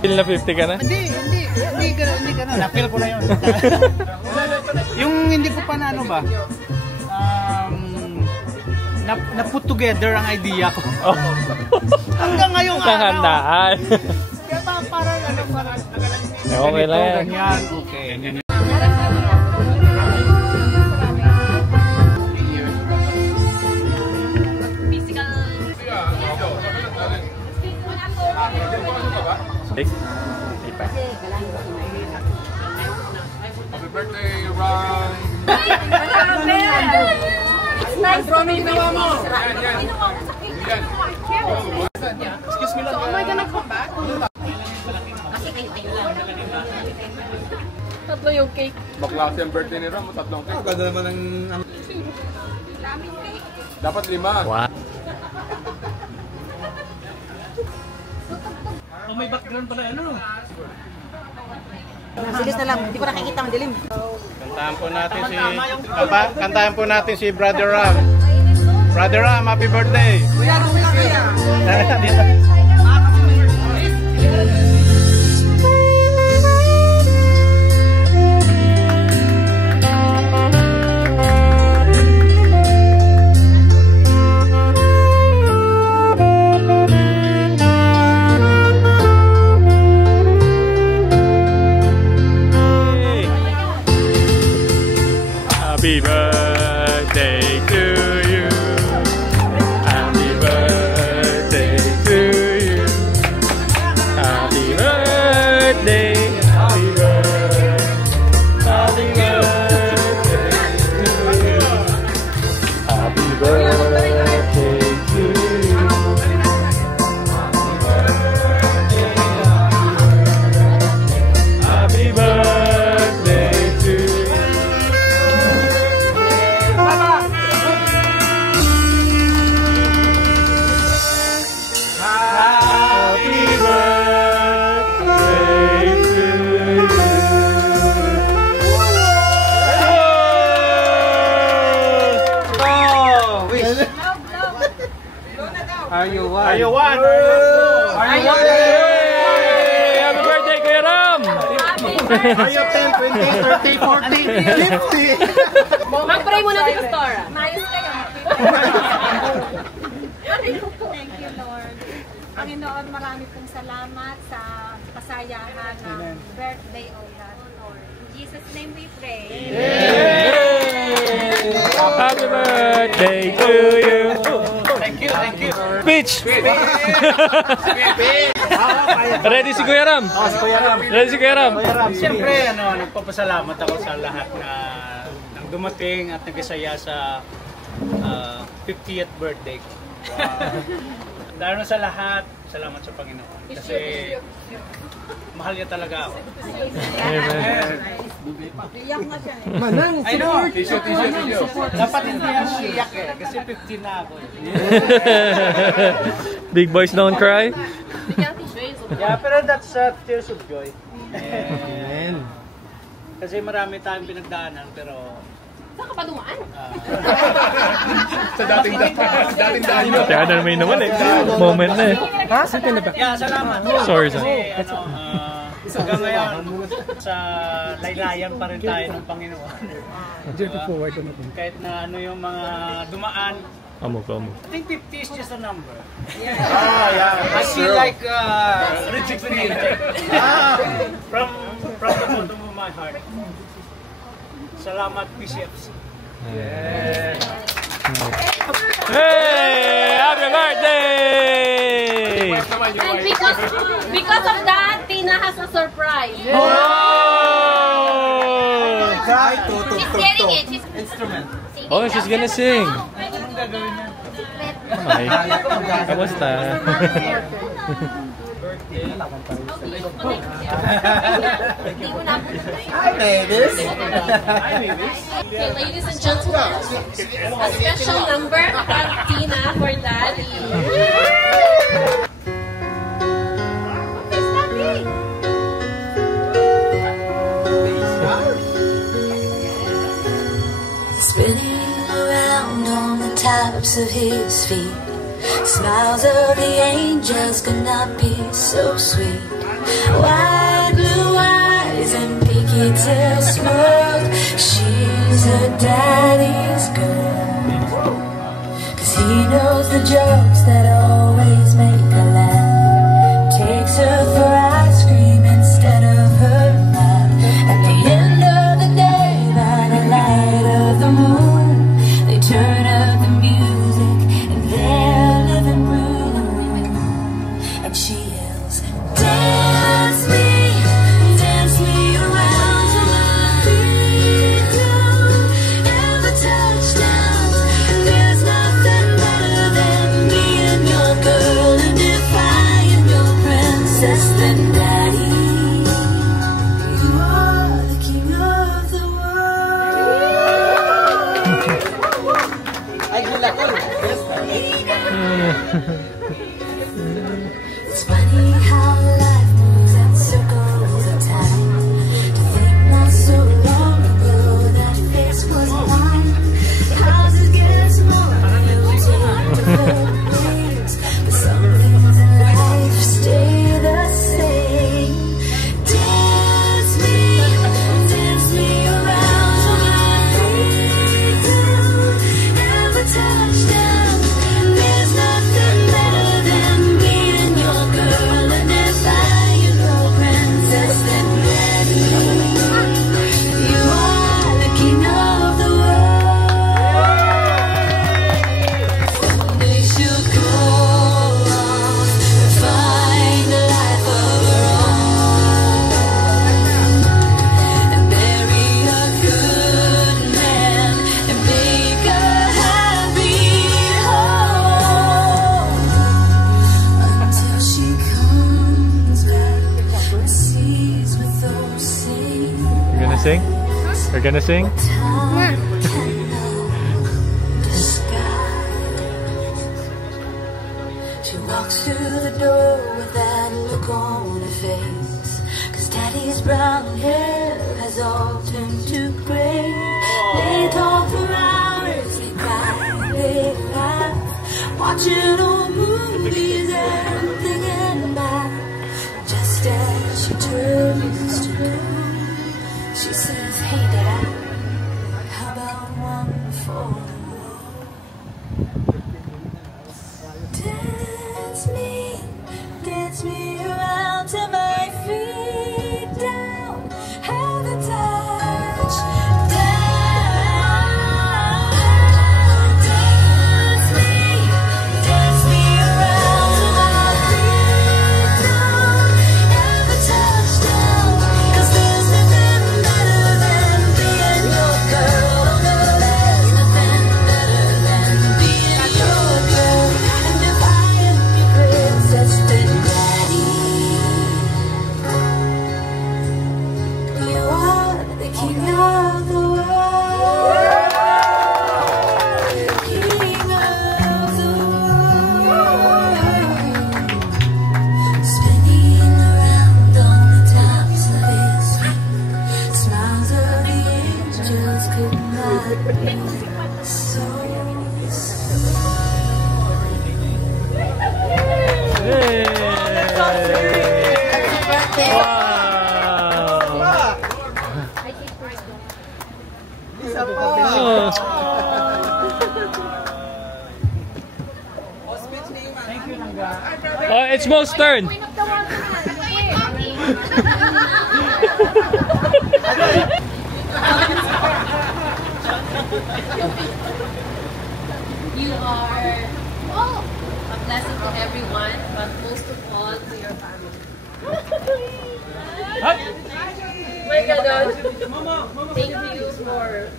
Feel na 50 ka na? Hindi ka na. Na-feel ko na yun. Yung hindi ko pa na ano ba, na-put together ang idea ko. Oh. Hanggang ngayong Nakahandaan. Kaya parang ano, parang okay lang yan. Ganyan, okay. Happy birthday, Ron! It's nice to meet you. Excuse me lang. So, am I gonna come back? Kasi kayo lang. Tatlo yung cake. Bakla kasi ang birthday ni Ron, tatlong cake. Ganda naman ng... Dapat 5. Wow. Oh, may background pala ano? Silis na lang, hindi ko nakikita ang dilim. Kantahan po natin si Brother Ram. Brother Ram, happy birthday! Happy birthday to you. Happy birthday to you. Happy birthday. Happy birthday. Happy birthday to you. Happy birthday to you. Happy birthday to you. Are you one? Are you one? Are you one? Happy birthday, Kuya Ram! Are you 10, 20, 30, 40, 50? Mag-pray muna si Pastor. Mayos kayo. Thank you, Lord. Panginoon, marami pong salamat sa kasayahan ng birthday, O God, Lord. In Jesus' name we pray. Happy birthday to you! Thank you. Speech! Ready si Kuya Ram? Ready si Kuya Ram? Siyempre, nagpapasalamat ako sa lahat na nang dumating at nagsaya sa 50th birthday ko. Dahil na sa lahat, salamat sa Panginoon. Kasi mahal niya talaga ako. Amen. Manang, I know. Tissue. Dapat hindi ako iyak eh. Kasi 15 na ako. Big boys don't cry. Yeah, pero that's tears of joy. Amen. Kasi marami tayong pinagdaanan, pero... Saan ka pa dumaan? Sa dating daan. Kaya na naman naman eh. Moment na eh. Ha? Saan ka na ba? Yeah, salamat. Sorry. Kasi, hanggang ngayon, sa laylayan pa rin tayo ng Panginoon. Kahit na ano yung mga dumaan, Amo. I think 50 is just a number. Yeah. I feel like rejuvenated. From the bottom of my heart. Salamat, PCFC. Yeah. Hey! Happy birthday! And because of that, Tina has a surprise. Oh! She's getting it. She's Instrument. Oh, she's gonna sing. Anong gagawin niya? Hi. Kamusta? Hi, ladies. Okay, ladies and gentlemen, a special number from Tina for Daddy. Spinning around on the tops of his feet, Smiles of the angels could not be so sweet. Wide blue eyes and pinky tail smirk. She's her daddy's girl, 'cause he knows the jokes that always make her laugh. Takes her for ice cream instead of her nap. At the end of the day, by the light of the moon, they turn up the music in their living room, and she yells, dance me around till my feet don't ever touch down. There's nothing better than me and your girl, and if I am your princess, then daddy, you are the king of the It's funny how life moves in circles of time. To think not so long ago that face was mine. Houses get smaller, different ways, but some things in life stay the same. Dance me around till my feet don't ever touch down. There's nothing better than me and your girl, and if I am your princess, then daddy, you are the king of the world. Someday she'll go off and find a life of her own, and marry a good man and make a happy home, until she comes back and sees with those same You're gonna sing? You're gonna sing? time cannot disguise. She walks through the door with that look on her face, 'cause daddy's brown hair has all turned to gray. They talk for hours, they cry, they laugh, watching old movies and thinking back. Just as she turns to go, she says, hey dad, how about one for the road? Dance me around till my feet don't have a touch down. Dance me around till my feet don't have a touch down. 'Cause there's nothing better than being your girl. No, there's nothing better than being your girl. And if I am your princess, then daddy, you are the king of the world. King of the world. Spinning around on the tops of his feet. Smiles of the angels could not be so Hey! Wow! Oh, it's Mo's turn. Queen of the world naman. You are a blessing to everyone, but most of all to your family. My God, thank you for...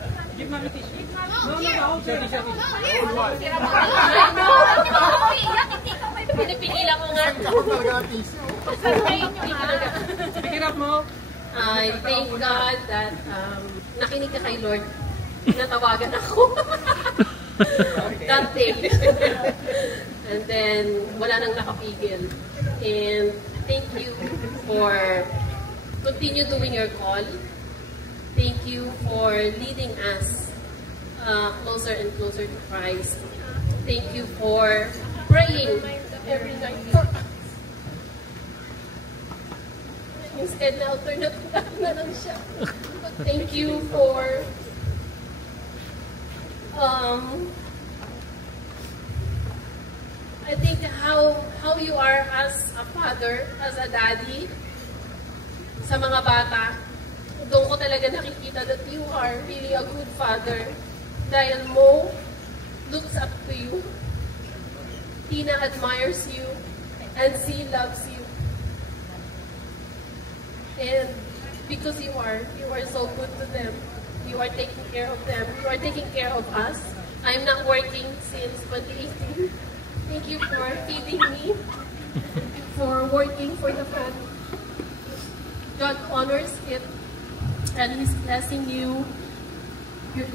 Pinipigilan ko nga. I thank God that nakinig ka kay Lord. Natawagan ako. That day. And then, wala nang nakapigil. And thank you for continue doing your call. Thank you for leading us closer and closer to Christ. Thank you for praying every night for us. Instead na alternate na lang siya. But thank you for I think how you are as a father, as a daddy sa mga bata. Doon ko talaga nakikita that you are really a good father. Dahil Mo looks up to you. Tina admires you. And C loves you. And because you are so good to them. You are taking care of them. You are taking care of us. I'm not working since 2018. Thank you for feeding me. For working for the family. God honors it. And He's blessing you.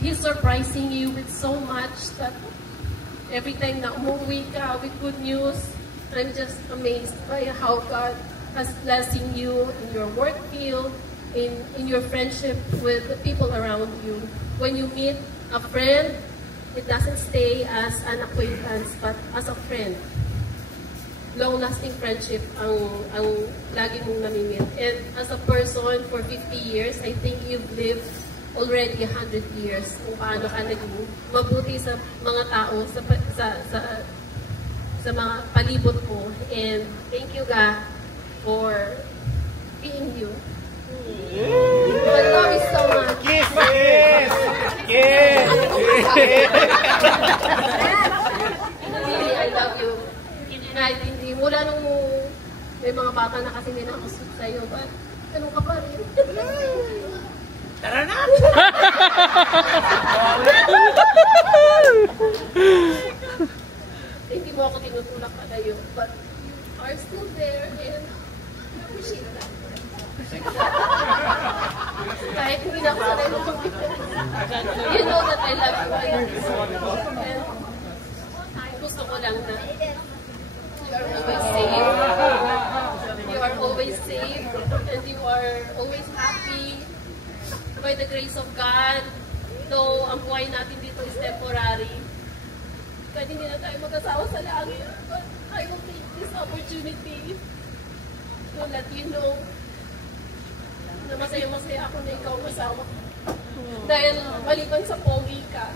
He's surprising you with so much that every time na umuwi ka with good news, I'm just amazed by how God has blessing you in your work field, in your friendship with the people around you. When you meet a friend, it doesn't stay as an acquaintance, but as a friend. Long-lasting friendship ang lagi mong namimit. And as a person for 50 years, I think you've lived already 100 years kung paano ka naging mabuti sa mga tao, sa mga palibot mo. And thank you, God, for being you. I love you so much. Kiss! Kiss! Kiss! Really, I love you. Kahit hindi, mula nung may mga bata na kasi ninakusot sa'yo, but ganun ka pa rin. Tara na! Hindi mo ako tinutulak palayo, but you are still there and I appreciate that. Kahit hindi na ako sanay lumapit. You know that I love you. And gusto ko lang na you are always safe. You are always safe and you are always happy by the grace of God. Though ang buhay natin dito is temporary. Kahit hindi na tayo mag-asawa sa langit. But I will take this opportunity to let you know na masaya-masaya ako na ikaw masawa. Dahil maliban sa pogi ka.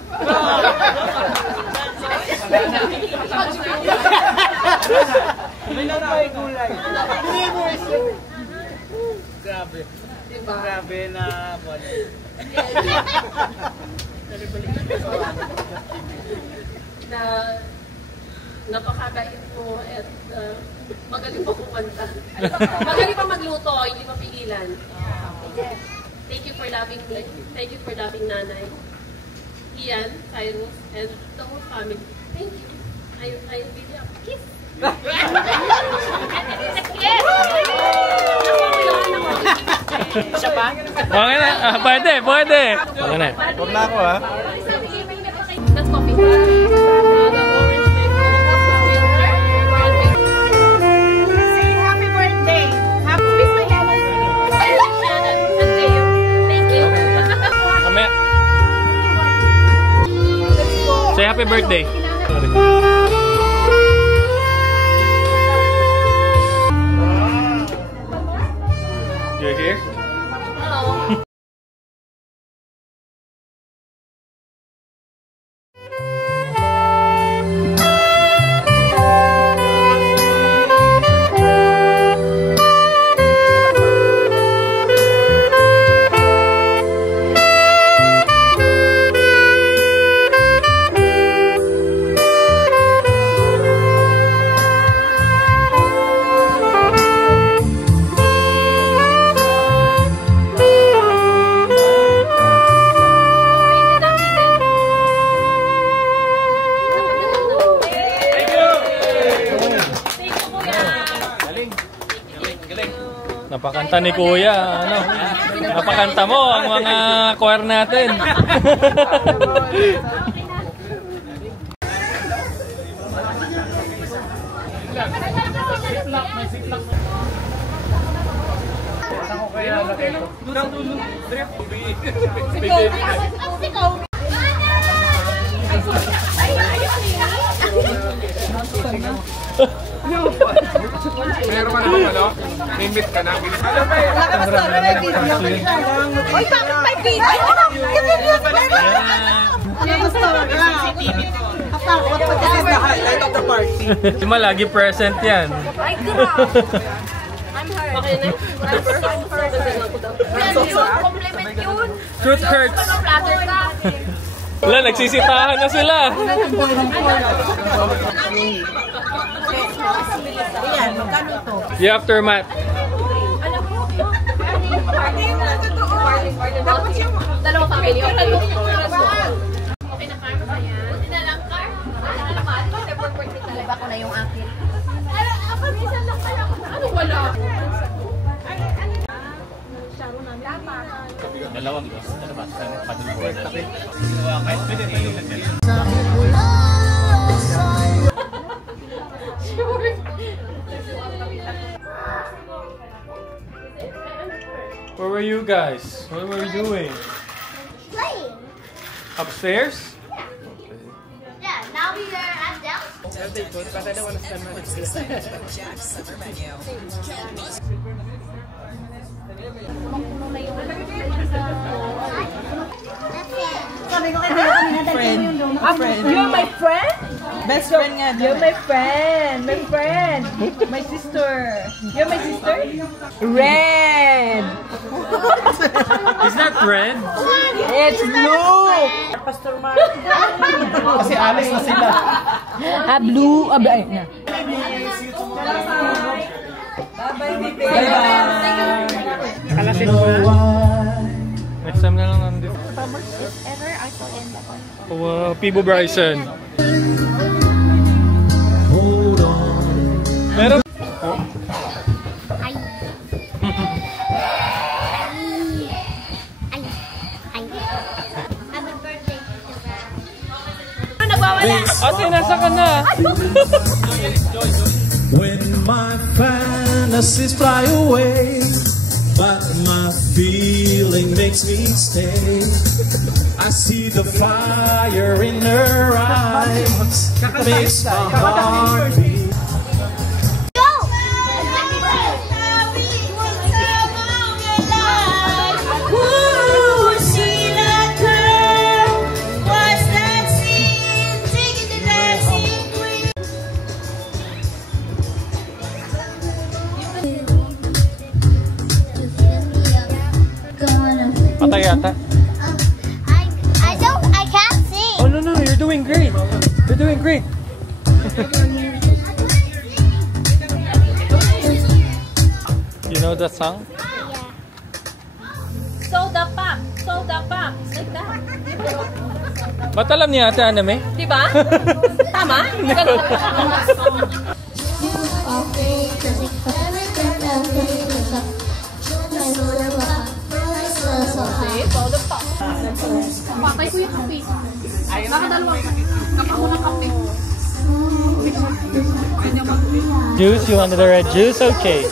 Grabe. Diba? Grabe na bola. Na napakagait mo at magaling pa kumanta. Magaling pa magluto, hindi mapigilan. Thank you for loving me. Thank you for loving Nanay, Ian, Cyrus, and the whole family. Thank you. I really appreciate it. Siya pa? Okay na. Pwede, pwede. Okay na. Huwag na ako ha. That's coffee. The orange mango. Say happy birthday. Happy birthday. Shannon and Leo. Thank you. Mamaya. Let's go. Say happy birthday. Sorry. You here? Hello. Napakanta ni Kuya, ano? Napakanta mo ang mga choir natin. Meron ka naman ano? May meet ka na. Ano ba yun? Uy, bakit may video? Si Ma lagi present yan. Ay, grabe. I'm hurt. Okay na. Compliment yun. Truth hurts. Flatter ka. Wala, nagsisitahan na sila. The aftermath. Dalawang family. Okay na, Carm. Ayan. Buti na lang, Carm. Iba ko na yung akin. Ano wala? Dalawang dos. Where were you guys? What were you doing? Playing. Upstairs? Yeah, now we are at downstairs. You're my friend? Best friend nga. You're my friend. My friend. My sister. You're my sister? Red. Is that red? It's blue. Pastor Mark. Kasi alis na sila. Blue. Ay, na. Next time na lang nandito. If ever I fall in love. Oh, Pibo Bryson. Meron. Ay. Happy birthday, Ate, nasa ka na? When my fantasies fly away, but my feeling makes me stay. I see the fire in her eyes, makes my heart beat. Patay yata. I can't sing. Oh, no, you're doing great. You're doing great. You know that song? Soda pop. Soda pop. Like that. Ba't alam niya ate Aname? Diba? Tama? Patay ko yung kape. Nakadalawang kape ko ng kape. Juice? You wanted the red juice? Okay.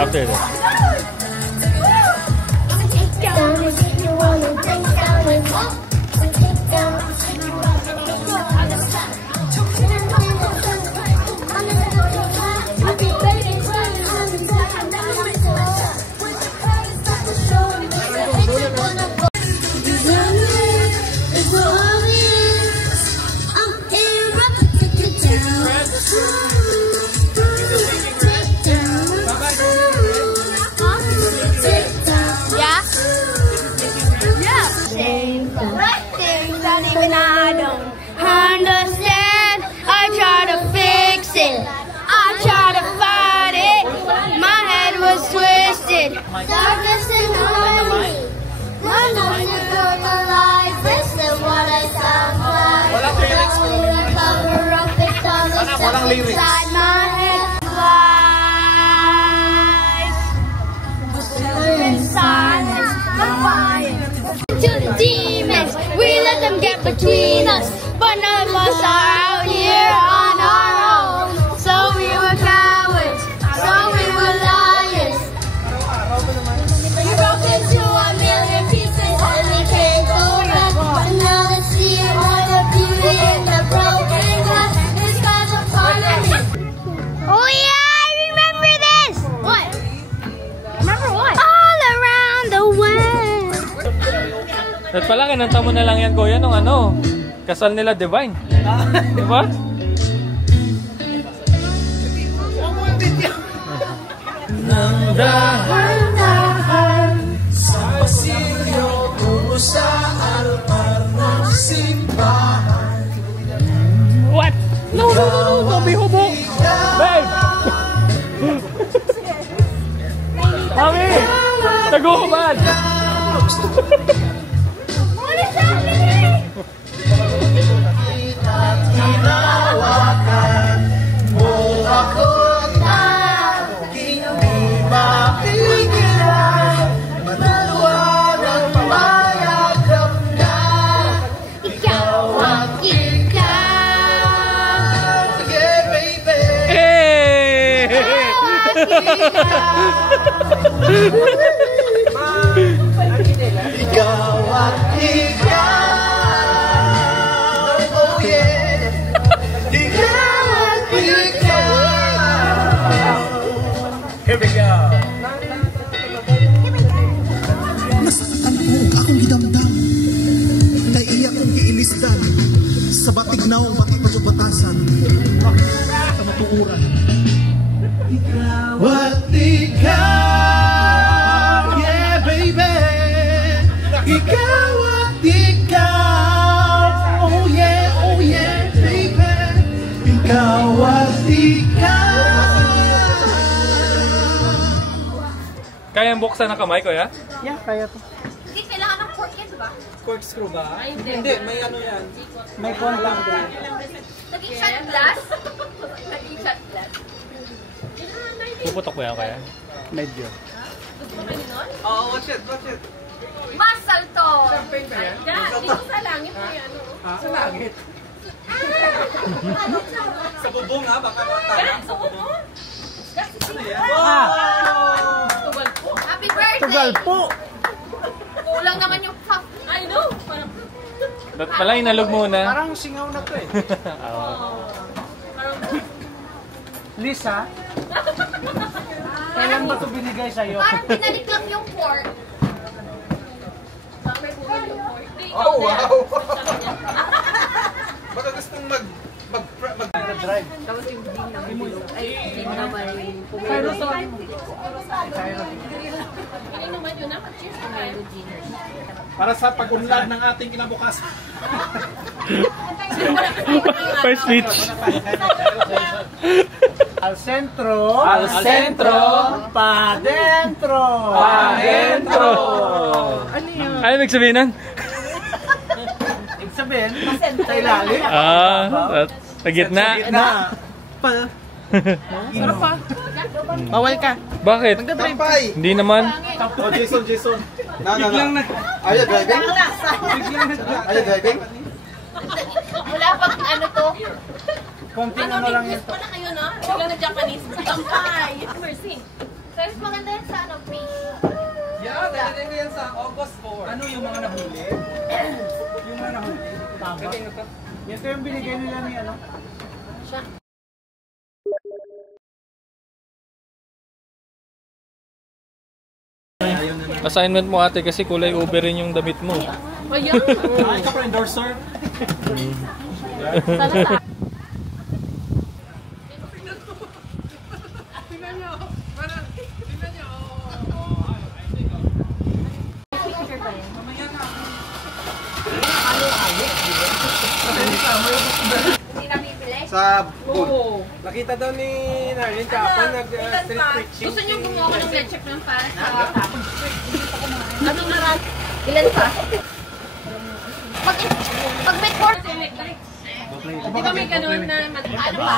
After that. When I don't understand, I try to fix it. I try to fight it. My head was twisted. Darkness and lonely. My nose is alive. This is what I sound like. Only the cover of the tongue is stuck inside my head. Silence, the fire. To the demons, we let them get between us, but none of us are out here on our own. So we were cowards, so we were liars. At pala, kinanta mo na lang yan, kuya, nung ano, kasal nila Divine. Di ba? Nang dahan-dahan sa pasilyo tungo sa altar ng simbahan. What? No, no, no, no, Mami Hubo! Babe! Mami! Naguhubad! What is happening? Tinawakan mo ako na hindi mapigilan. Manaluan ang mayagap na Ikaw ang ikaw. sige baby. Hey! Ikaw at ikaw. Oh yeah. Ikaw at ikaw. Here we go. Nasaktan ko akong gidamdam. Naiiyak kong giilisdan. Sa batignaw, bati pagbatasan. Sa matuuran. Ikaw at ikaw. Yeah, baby. Ikaw at ikaw. Oh yeah, baby. Ikaw at ikaw. Kaya buksan ang kamay, kuya? Yeah, kaya to. Hindi kailangan ng cork yan, ba? Corkscrew ba? Ay, hindi. Hindi, may ano yan. May contact din. Naging shot glass? Naging shot glass. Puputok ko yan, kaya? Medyo. Gusto mo kayo nun? Oh, watch it, watch it. Muscle to! Yan, dito sa langit mo yan. Sa langit. Sa bubong ha, baka Yan, suot mo. Tugal po. Happy birthday! Tugal po! Kulang naman yung puff. I know. Parang, Ba't pala inalog muna? Parang singaw na to eh. Lisa, kailan ba ito binigay sa'yo? Parang pinalik lang yung pork. may bumili yung pork. Oh, wow! Baka gustong mag Drive. Tapos yung din na ay, din na may Cairo pumili. to. Ano naman yun? Cheers to Milo Dinner. Para sa pag-unlad ng ating kinabukasan. First speech. Al centro. Al centro. Pa dentro. Pa dentro. Ano ibig sabihin nun? Ibig sabihin, sa ilalim. Sa gitna. Sarap pa. Bawal ka. Bakit? Tampay! Hindi naman. Oh, Jason. Biglang na. Are you driving? Are you driving? Wala pang ano to. Konti Ano, na lang English ito. pala kayo na? Bigla na Japanese. Ay, mercy. Pero maganda yan sa ano, pink. Yeah, dahil ko yan sa August 4. Ano yung mga nahuli? Yung mga nahuli? Tama. Ito yung binigay nila ni ano? Assignment mo ate kasi kulay ube rin yung damit mo. Ayan. Ay, ka pa endorser. Salata. Hindi na bibili. Sa pool. Oo. Nakita daw ni Narlene kapon nag-street preaching. Gusto niyo gumawa ko ng leche plan para sa... Anong naran? Ilan pa? Pag may cork. Di ba may ganun na... Ano ba?